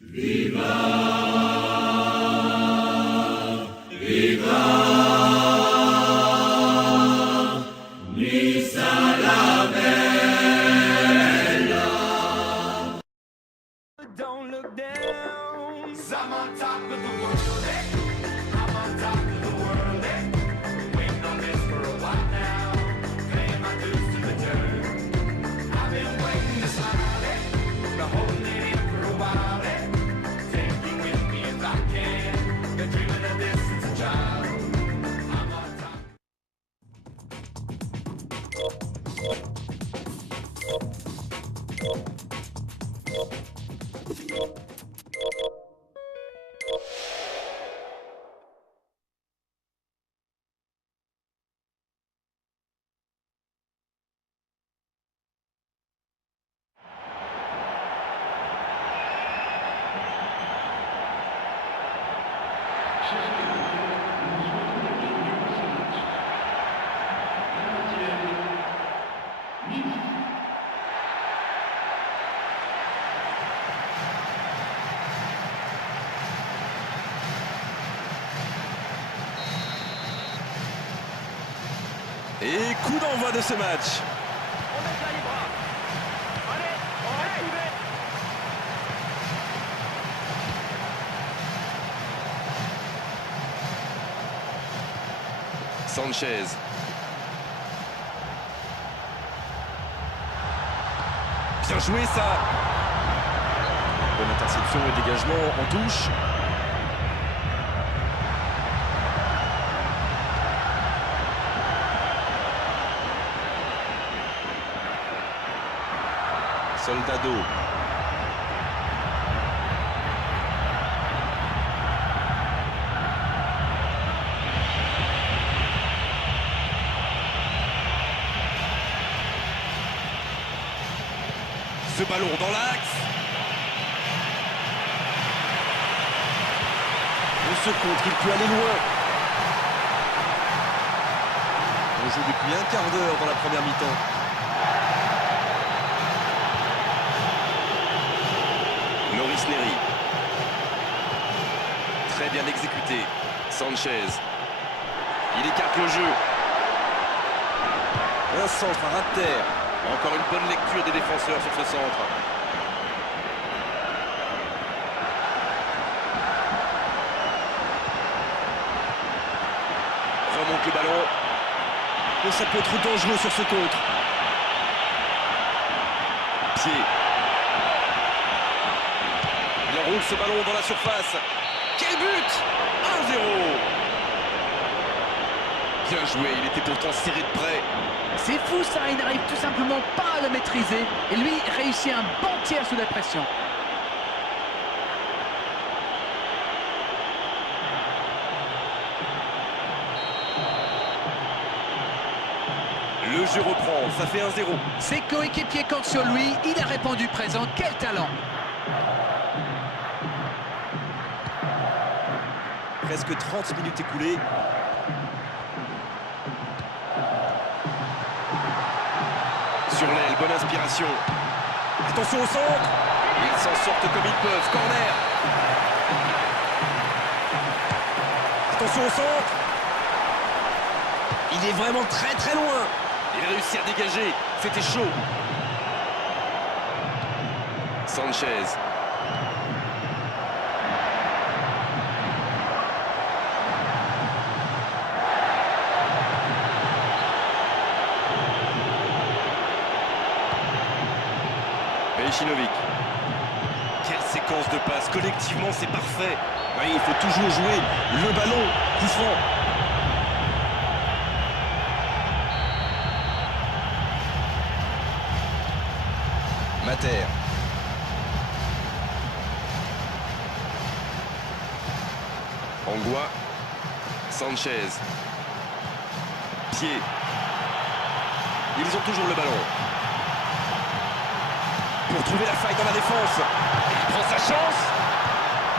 Don't look down, 'cause I'm on top of the world, I'm on top of the world, waiting on this for a while now, paying my dues to the dirt. I've been waiting to smile, been holding it in for a while, take you with me if I can, been dreaming of this since a child. I'm on top. Et coup d'envoi de ce match. On met là les bras. Allez, on va activer. Sanchez. Bien joué ça. Bonne interception et dégagement en touche. Soldado. Ce ballon dans l'axe. Pour ce contre, il peut aller loin. On joue depuis un quart d'heure dans la première mi-temps. Loris Neri. Très bien exécuté. Sanchez. Il écarte le jeu. Un centre à ras de terre. Encore une bonne lecture des défenseurs sur ce centre. Remonte le ballon. Oh, ça peut être dangereux sur ce contre. Pied. Il enroule ce ballon dans la surface. Quel but! 1-0. Bien joué, il était pourtant serré de près. C'est fou ça, il n'arrive tout simplement pas à le maîtriser. Et lui réussit un bon tir sous la pression. Le jeu reprend, ça fait 1-0. Ses coéquipiers comptent sur lui, il a répondu présent, quel talent! Presque 30 minutes écoulées. Sur l'aile, bonne inspiration. Attention au centre. Ils s'en sortent comme ils peuvent. Corner. Attention au centre. Il est vraiment très très loin. Il a réussi à dégager. C'était chaud. Sanchez. Chinovic. Quelle séquence de passes. Collectivement, c'est parfait. Oui, il faut toujours jouer le ballon. Coup franc. Mater. Angua. Sanchez. Pied. Ils ont toujours le ballon. Pour trouver la faille dans la défense. Il prend sa chance.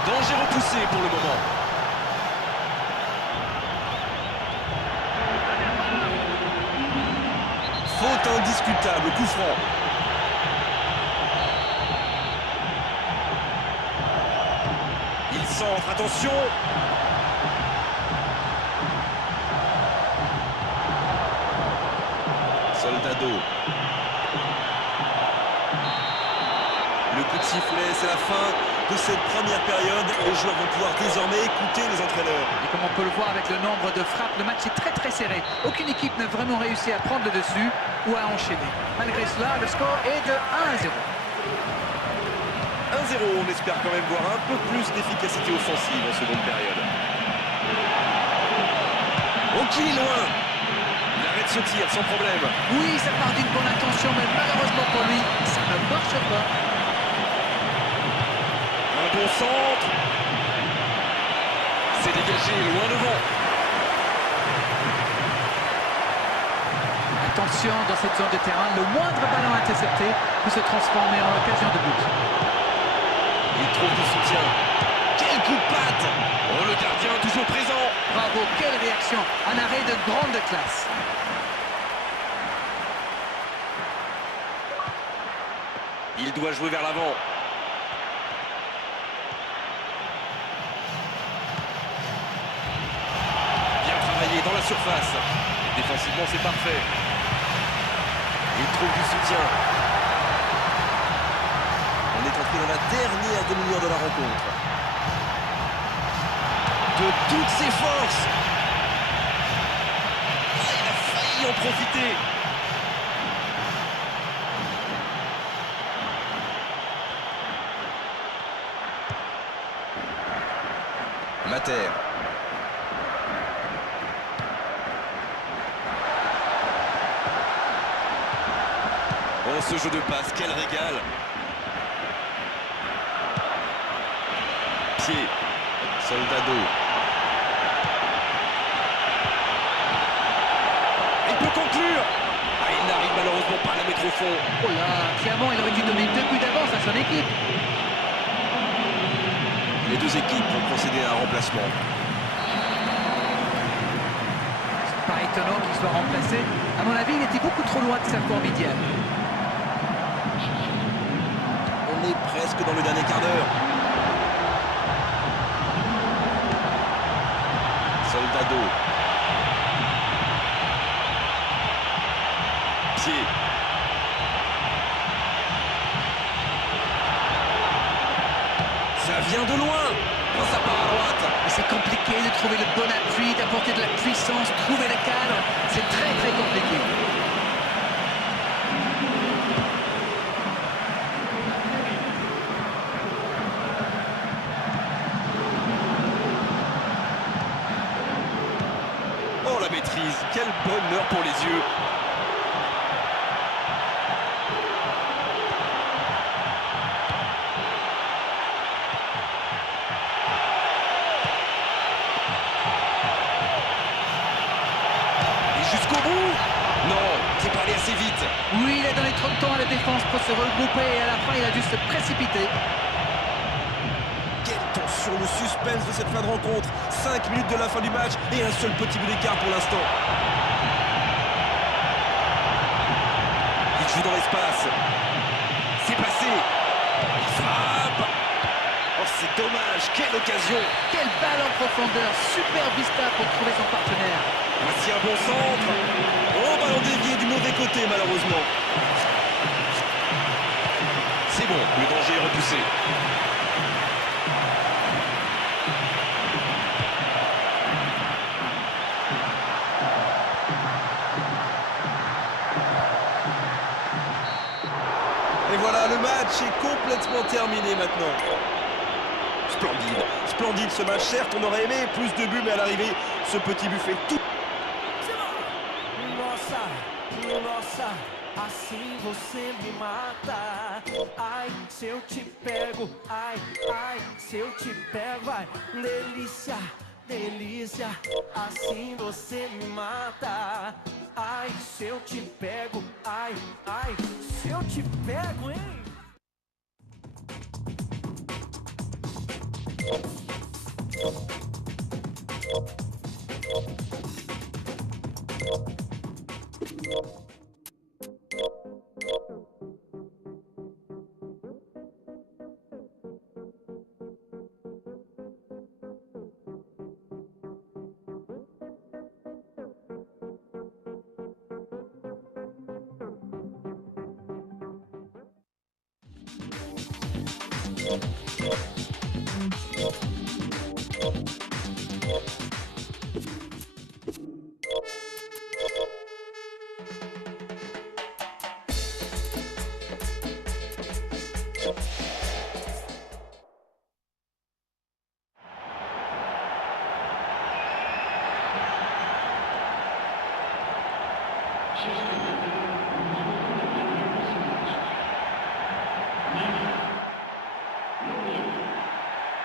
Danger repoussé pour le moment. Faute indiscutable, coup franc. centre, attention. Soldado. Le coup de sifflet, c'est la fin de cette première période. Les joueurs vont pouvoir désormais écouter les entraîneurs. Et comme on peut le voir avec le nombre de frappes, le match est très serré. Aucune équipe n'a vraiment réussi à prendre le dessus ou à enchaîner. Malgré cela, le score est de 1-0. 1-0, on espère quand même voir un peu plus d'efficacité offensive en seconde période. Oh, qui est loin. Il arrête ce tir sans problème. Oui, ça part d'une bonne intention, mais malheureusement pour lui, ça ne marche pas. Un bon centre. C'est dégagé loin devant. Attention, dans cette zone de terrain, le moindre ballon intercepté peut se transformer en occasion de but. Il trouve du soutien. Quel coup de patte. Oh, le gardien toujours présent. Bravo, quelle réaction. Un arrêt de grande classe. Il doit jouer vers l'avant. Bien travaillé dans la surface. Défensivement, c'est parfait. Il trouve du soutien. On est entré dans la dernière demi-heure de la rencontre. De toutes ses forces. Ah, il a failli en profiter. Mater. Oh, ce jeu de passe, quel régal. Pied. Soldado. Il peut conclure. Ah, il n'arrive malheureusement pas à la mettre au fond. Oh là, clairement, il aurait dû donner 2 buts d'avance à son équipe. Les deux équipes vont procéder à un remplacement. C'est pas étonnant qu'il soit remplacé. À mon avis, il était beaucoup trop loin de sa forme idéale. On est presque dans le dernier quart d'heure. Soldado. Pied. Ça vient de loin. Oh, ça part à droite. C'est compliqué de trouver le bon appui, d'apporter de la puissance, trouver le cadre. C'est très compliqué. Oh, la maîtrise. Quel bonheur pour les yeux. Jusqu'au bout. Non, c'est pas allé assez vite. Oui, il a donné trop de temps à la défense pour se regrouper et à la fin, il a dû se précipiter. Quelle tension, le suspense de cette fin de rencontre. 5 minutes de la fin du match et un seul petit but d'écart pour l'instant. Il joue dans l'espace. C'est passé. Il frappe. Oh, c'est dommage. Quelle occasion. Quelle balle en profondeur, super vista pour trouver son partenaire. Voici un bon centre. Oh, ballon dévié du mauvais côté, malheureusement. C'est bon, le danger est repoussé. Et voilà, le match est complètement terminé maintenant. Splendide, splendide ce match. Certes, on aurait aimé plus de buts, mais à l'arrivée, ce petit but fait tout. Nossa, assim você me mata. Ai, se eu te pego, ai, se eu te pego, vai. Delícia, delícia, assim você me mata. Ai, se eu te pego, ai, se eu te pego, hein?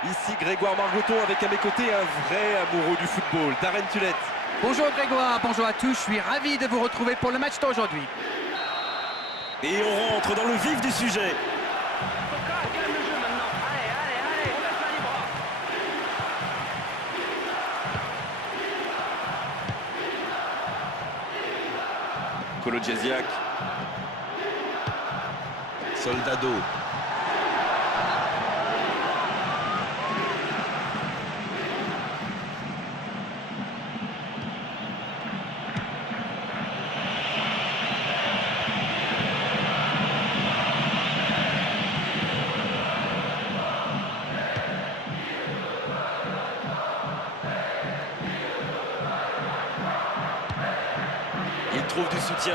Ici Grégoire Margoton avec à mes côtés un vrai amoureux du football, Darren Tulette. Bonjour Grégoire, bonjour à tous, je suis ravi de vous retrouver pour le match d'aujourd'hui. Et on rentre dans le vif du sujet. Kolo Djesiak. Soldado. Il trouve du soutien.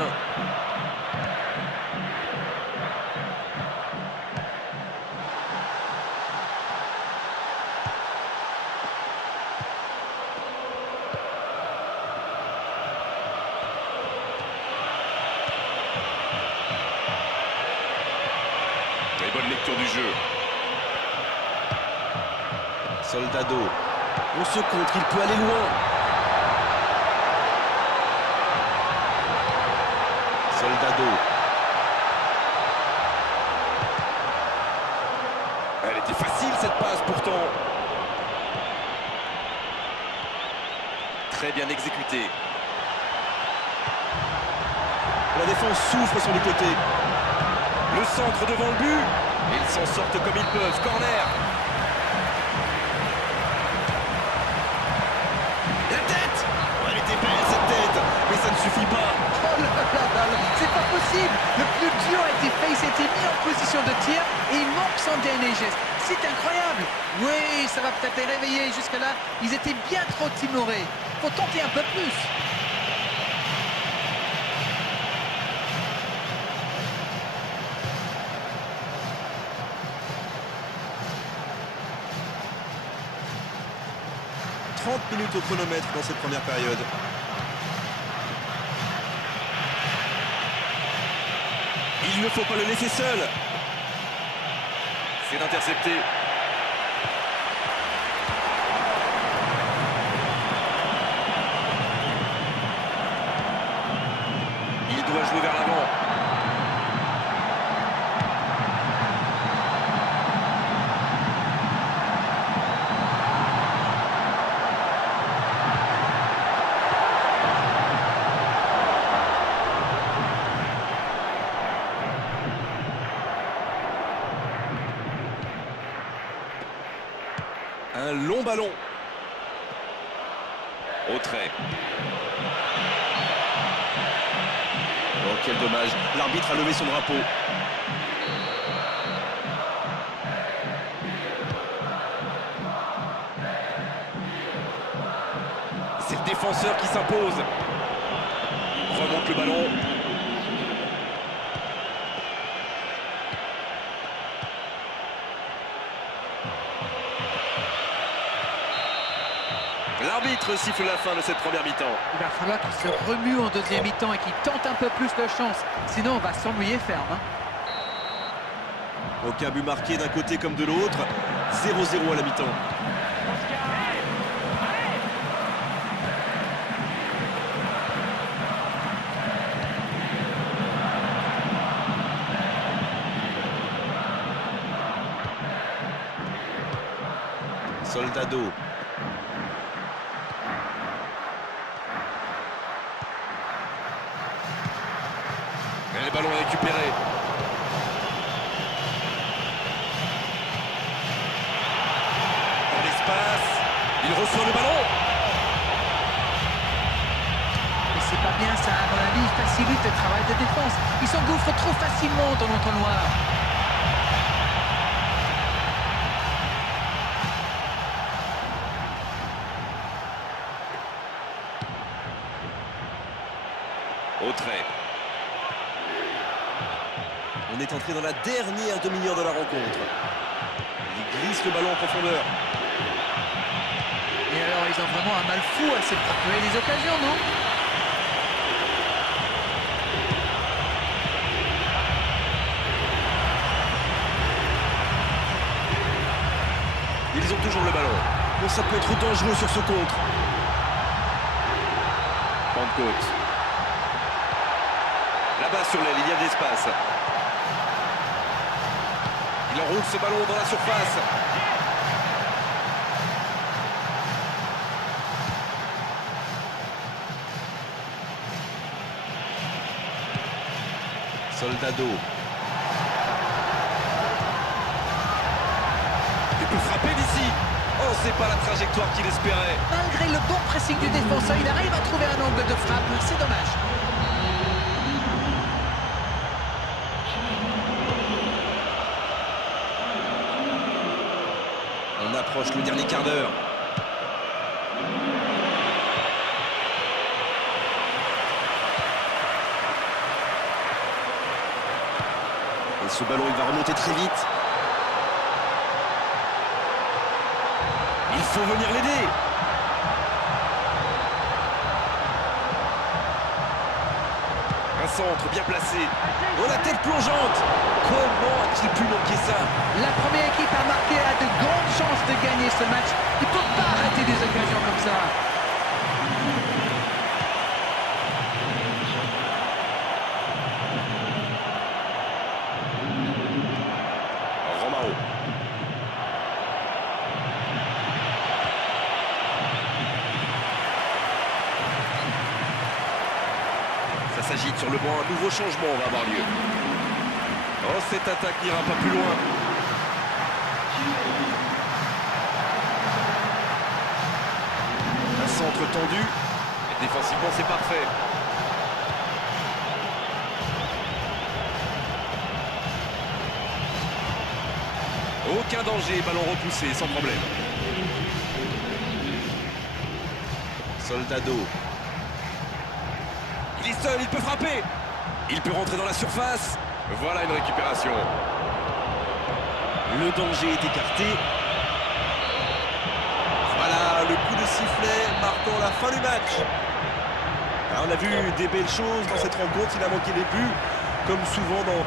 Très bonne lecture du jeu. Soldado. On se contre, il peut aller loin. Soldado. Elle était facile cette passe pourtant. Très bien exécutée. La défense souffre sur les côtés. Le centre devant le but. Et ils s'en sortent comme ils peuvent. Corner. La tête. Oh, elle était belle cette tête. Mais ça ne suffit pas. Oh là là là, c'est pas possible. Le plus dur a été fait, il s'était mis en position de tir et il manque son dernier geste. C'est incroyable. Oui, ça va peut-être les réveiller. Jusque là, ils étaient bien trop timorés. Faut tenter un peu plus. « 30 minutes au chronomètre dans cette première période. Il ne faut pas le laisser seul. C'est intercepté. Il doit jouer vers l'avant. Un long ballon. Au trait. Oh, quel dommage. L'arbitre a levé son drapeau. C'est le défenseur qui s'impose. Remonte le ballon. L'arbitre siffle la fin de cette première mi-temps. Il va falloir qu'il se remue en deuxième mi-temps et qu'il tente un peu plus de chance. Sinon, on va s'ennuyer ferme. Hein. Aucun but marqué d'un côté comme de l'autre. 0-0 à la mi-temps. Soldado. Et le ballon est récupéré. Dans l'espace. Il reçoit le ballon. Mais c'est pas bien ça, à mon avis, il facilite le travail de défense. Il s'engouffre trop facilement dans l'entonnoir. Au trait. On est entré dans la dernière demi-heure de la rencontre. Il glisse le ballon en profondeur. Et alors, ils ont vraiment un mal fou à se procurer des occasions, non? Ils ont toujours le ballon. Bon, ça peut être dangereux sur ce contre. Pentecôte. Là-bas sur l'aile, il y a de l'espace. Il enroule ce ballon dans la surface. Soldado. Il peut frapper d'ici. Oh, c'est pas la trajectoire qu'il espérait. Malgré le bon pressing du défenseur, il arrive à trouver un angle de frappe. C'est dommage. On approche le dernier quart d'heure. Et ce ballon, il va remonter très vite. Il faut venir l'aider. Un centre bien placé. Oh, la tête plongeante. Comment a-t-il pu manquer ça? La première équipe à marquer a de grandes chances de gagner ce match. Il ne peut pas arrêter des occasions comme ça. Romao. Ça s'agite sur le banc. Un nouveau changement va avoir lieu. Oh, cette attaque n'ira pas plus loin. Un centre tendu. Et défensivement, c'est parfait. Aucun danger, ballon repoussé, sans problème. Soldado. Il est seul, il peut frapper. Il peut rentrer dans la surface. Voilà une récupération. Le danger est écarté. Voilà le coup de sifflet marquant la fin du match. Alors, on a vu des belles choses dans cette rencontre. Il a manqué des buts, comme souvent dans...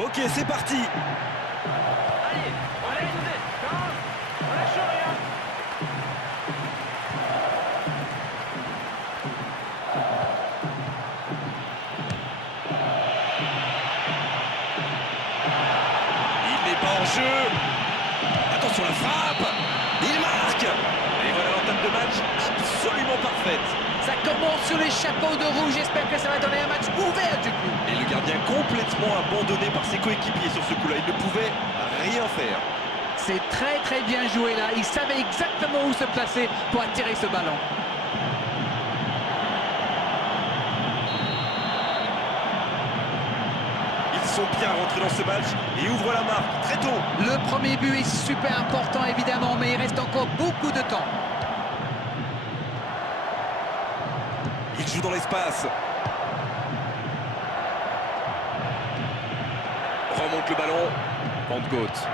Ok, c'est parti. Allez, on laisse, on lâche rien. Il n'est pas en jeu. Attention la frappe. Il marque. Et voilà l'entame de match absolument parfaite. Ça commence sur les chapeaux de rouge. J'espère que ça va donner un match ouvert du coup. Et le gardien complètement abandonné par ses coéquipiers sur ce coup-là. Il ne pouvait rien faire. C'est très très bien joué là. Il savait exactement où se placer pour attirer ce ballon. Ils sont bien rentrés dans ce match et ouvrent la marque très tôt. Le premier but est super important évidemment, mais il reste encore beaucoup de temps. Il joue dans l'espace. donc le ballon. Pentecôte.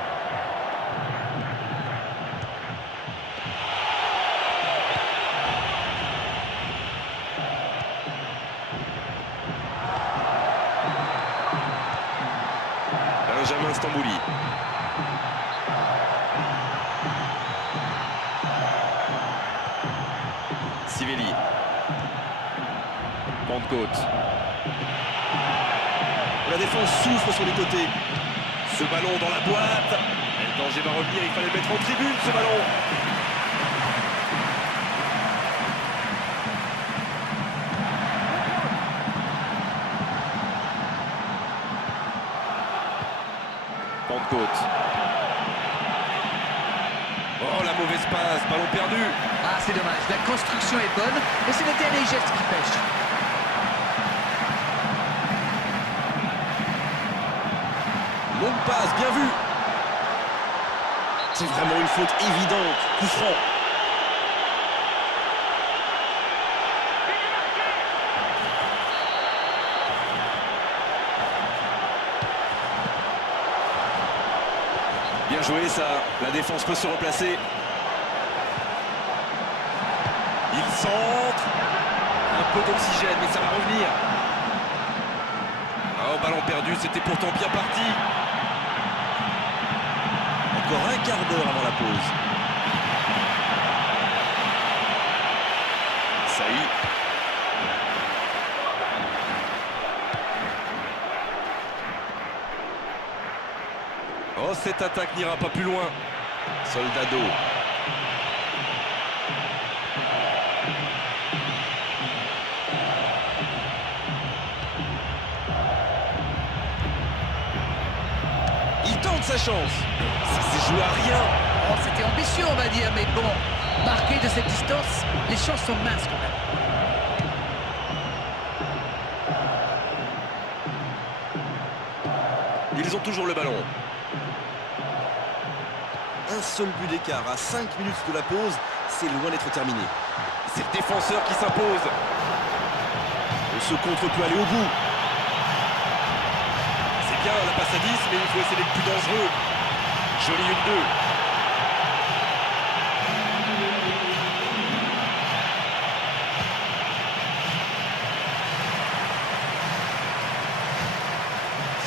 Benjamin Stambouli. Sivelli. Pentecôte. La défense souffre sur les côtés. Ce ballon dans la boîte. Et le danger va revenir, il fallait le mettre en tribune ce ballon. Pentecôte. Oh la mauvaise passe, ballon perdu. Ah, c'est dommage. La construction est bonne, mais c'est le dernier geste qui pêche. Longue passe, bien vu. C'est vraiment une faute évidente. Coup franc. Bien joué ça. La défense peut se replacer. Il centre. Un peu d'oxygène, mais ça va revenir. Oh, ballon perdu, c'était pourtant bien parti. Encore un quart d'heure avant la pause. Saïd. Oh, cette attaque n'ira pas plus loin. Soldado. Il tente sa chance. Ça s'est joué à rien. Oh, c'était ambitieux, on va dire, mais bon, marqué de cette distance, les chances sont minces quand même. Ils ont toujours le ballon. Un seul but d'écart à 5 minutes de la pause, c'est loin d'être terminé. C'est le défenseur qui s'impose. Ce contre peut aller au bout. C'est bien la passe à 10, mais il faut essayer d'être plus dangereux. Joli 1-2.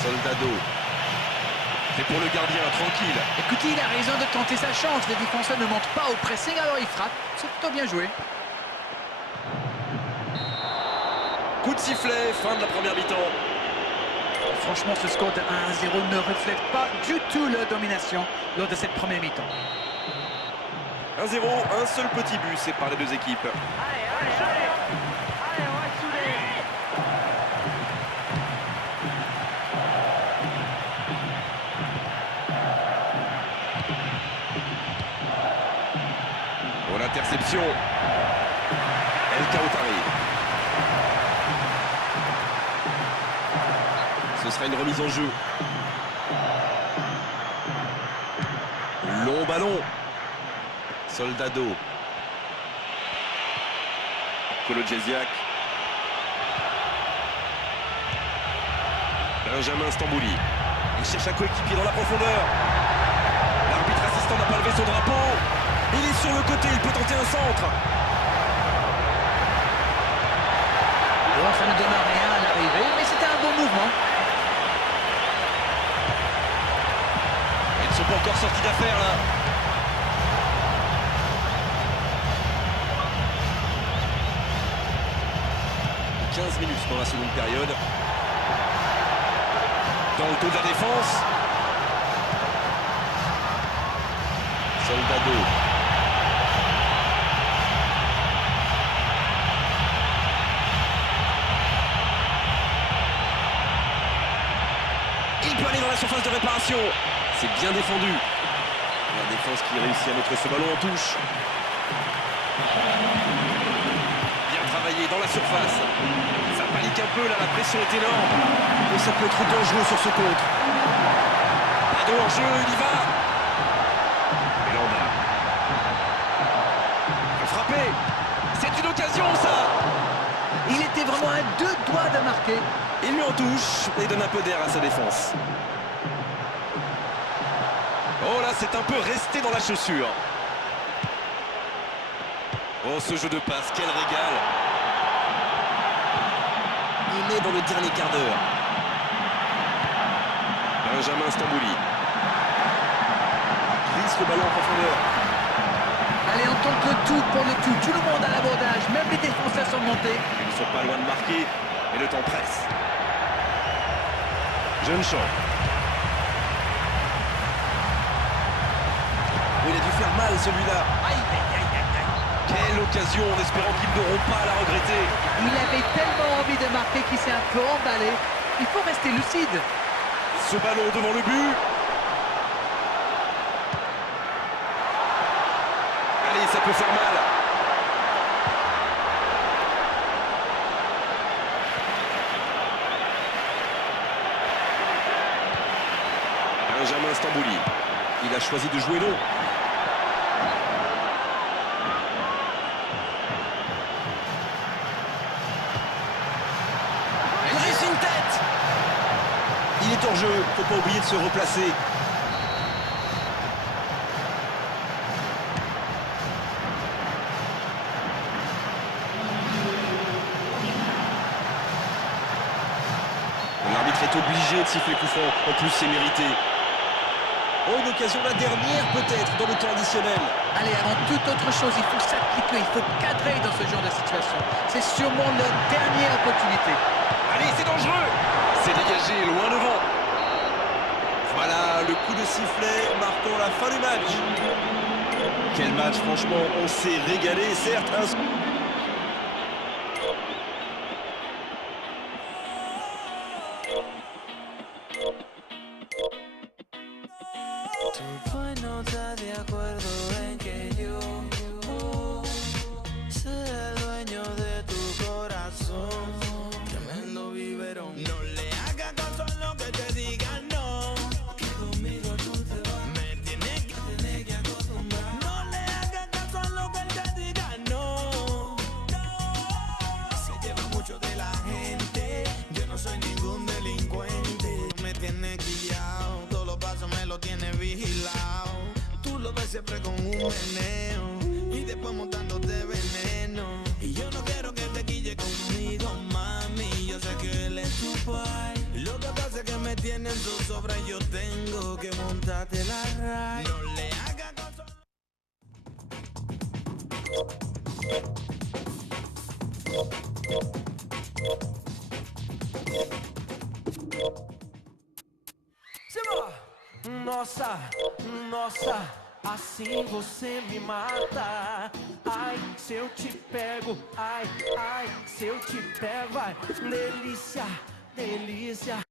Soldado. C'est pour le gardien, tranquille. Écoutez, il a raison de tenter sa chance. Les défenseurs ne montent pas au pressing, alors il frappe. C'est plutôt bien joué. Coup de sifflet, fin de la première mi-temps. Franchement, ce score de 1-0 ne reflète pas du tout leur domination lors de cette première mi-temps. 1-0, un seul petit but sépare les deux équipes. Pour l'interception, El Kaoutari. Ce sera une remise en jeu. Long ballon. Soldado. Kolo Djesiak. Benjamin Stambouli. Il cherche un coéquipier dans la profondeur. L'arbitre assistant n'a pas levé son drapeau. Il est sur le côté, il peut tenter un centre. Bon, ça ne donne rien à l'arrivée, mais c'était un bon mouvement. Ils ne sont pas encore sortis d'affaire là. « 15 minutes dans la seconde période. Dans le dos de la défense. Soldado. Il peut aller dans la surface de réparation. C'est bien défendu. La défense qui réussit à mettre ce ballon en touche. Bien travaillé dans la surface. Ça panique un peu là, la pression est énorme. Et ça peut être dangereux sur ce contre. Pas de hors-jeu, il y va. Belanda. Frappé. C'est une occasion ça. Il était vraiment à 2 doigts de marquer. Il lui en touche et donne un peu d'air à sa défense. Oh là, c'est un peu resté dans la chaussure. Oh, ce jeu de passe, quel régal. Il est dans le dernier quart d'heure. Benjamin Stambouli. Glisse le ballon en profondeur. Allez, on tente le tout pour le tout. Tout le monde à l'abordage, même les défenseurs sont montés. Ils ne sont pas loin de marquer, et le temps presse. Jeune Champ. Il a dû faire mal celui-là. Aïe, aïe, aïe, aïe, aïe. Quelle occasion, en espérant qu'ils n'auront pas à la regretter. Il avait tellement envie de marquer qu'il s'est un peu emballé. Il faut rester lucide. Ce ballon devant le but. Allez, ça peut faire mal. Benjamin Stambouli. Il a choisi de jouer long. Il réussit une tête. Il est hors jeu, faut pas oublier de se replacer. L'arbitre est obligé de siffler coup franc, en plus c'est mérité. Oh, une occasion, la dernière peut-être, dans le temps additionnel. Allez, avant toute autre chose, il faut s'appliquer, il faut cadrer dans ce genre de situation. C'est sûrement leur dernière opportunité. Allez, c'est dangereux. C'est dégagé, loin devant. Voilà, le coup de sifflet marquant la fin du match. Quel match, franchement, on s'est régalé, certes. Tu pues no estás de acuerdo en que yo sea el dueño de tu corazón. Tremendo biberón. No le hagas caso a lo que te digan, no. Que conmigo tú te vas. Me tienes que acostumbrar. No le hagas caso a lo que él te diga, no. Se lleva mucho de la gente. Yo no soy ningún delincuente. Me tienes guiado. Todos los pasos me lo tienes vigilado. Tú lo ves siempre con un meneo y después montándote veneno. Y yo no quiero que te quille conmigo, mami. Yo sé que él es tu pai. Lo que pasa es que me tienen zozobra y yo tengo que montarte la raya. No le hagas caso. Nossa, nossa, assim você me mata. Ai, se eu te pego, ai, ai, se eu te pego, vai. Delícia, delícia.